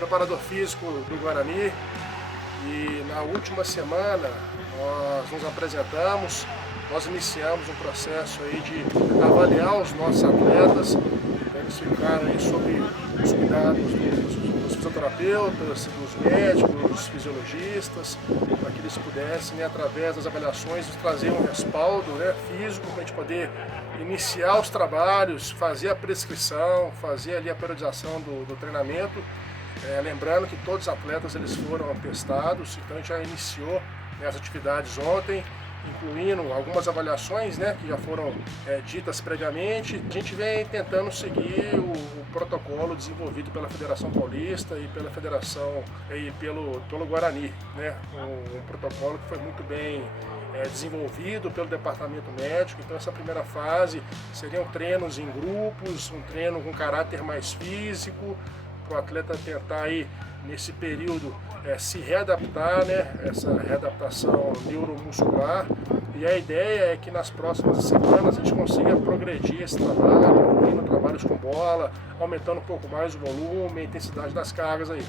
preparador físico do Guarani, e na última semana nós nos apresentamos, nós iniciamos um processo aí de avaliar os nossos atletas, eles ficaram aí sob os cuidados dos fisioterapeutas, dos médicos, dos fisiologistas, para que eles pudessem, através das avaliações, nos trazer um respaldo físico para a gente poder iniciar os trabalhos, fazer a prescrição, fazer ali a periodização do treinamento. Lembrando que todos os atletas eles foram testados, então a gente já iniciou as atividades ontem, incluindo algumas avaliações que já foram ditas previamente. A gente vem tentando seguir o protocolo desenvolvido pela Federação Paulista e pela Federação e pelo Guarani, um protocolo que foi muito bem desenvolvido pelo departamento médico. Então essa primeira fase seriam treinos em grupos, um treino com caráter mais físico, para o atleta tentar aí nesse período se readaptar, essa readaptação neuromuscular, e a ideia é que nas próximas semanas a gente consiga progredir esse trabalho, incluindo trabalhos com bola, aumentando um pouco mais o volume, a intensidade das cargas aí.